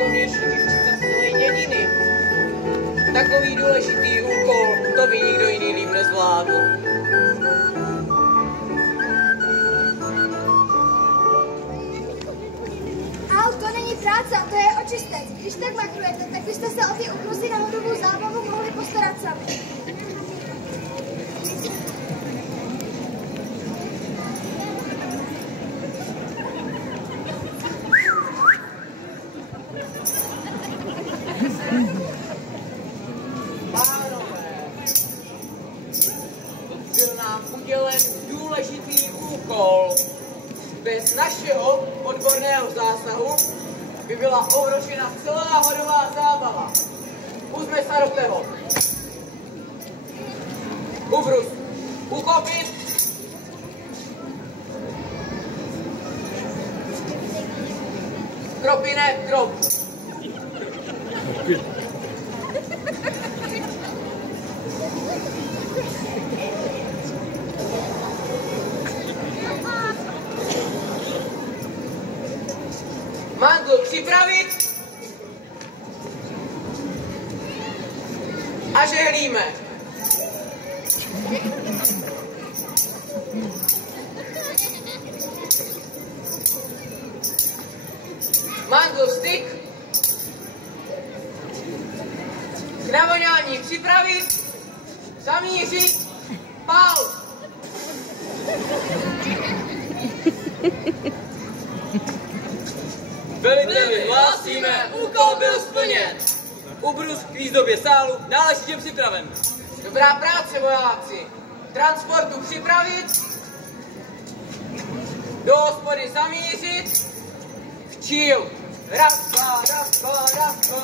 nejšikovnější dívčica z celé dědiny. Takový důležitý úkol, to by nikdo jiný líp nezvládl. To není práce, to je očistec. Když tak makrujete, tak byste se o ty ukruzy na hodovou zábavu mohli postarat sami. Pánové, byl nám udělen důležitý úkol. Bez našeho odborného zásahu by byla ohrožena celá hodová zábava. Pusťme se do toho. Ubrus, uchopit. Kropine, krop. Mandlu připravit a žehlíme. Mandlu styk. K navodňování připravit, zamířit, pál. Veliteli, hlásíme, úkol byl splněn. Ubrus k výzdobě sálu náležitě připraven. Dobrá práce, vojáci. Transportu připravit, do hospody zamířit, včíl. Raz, dva, raz, dva, raz, dva.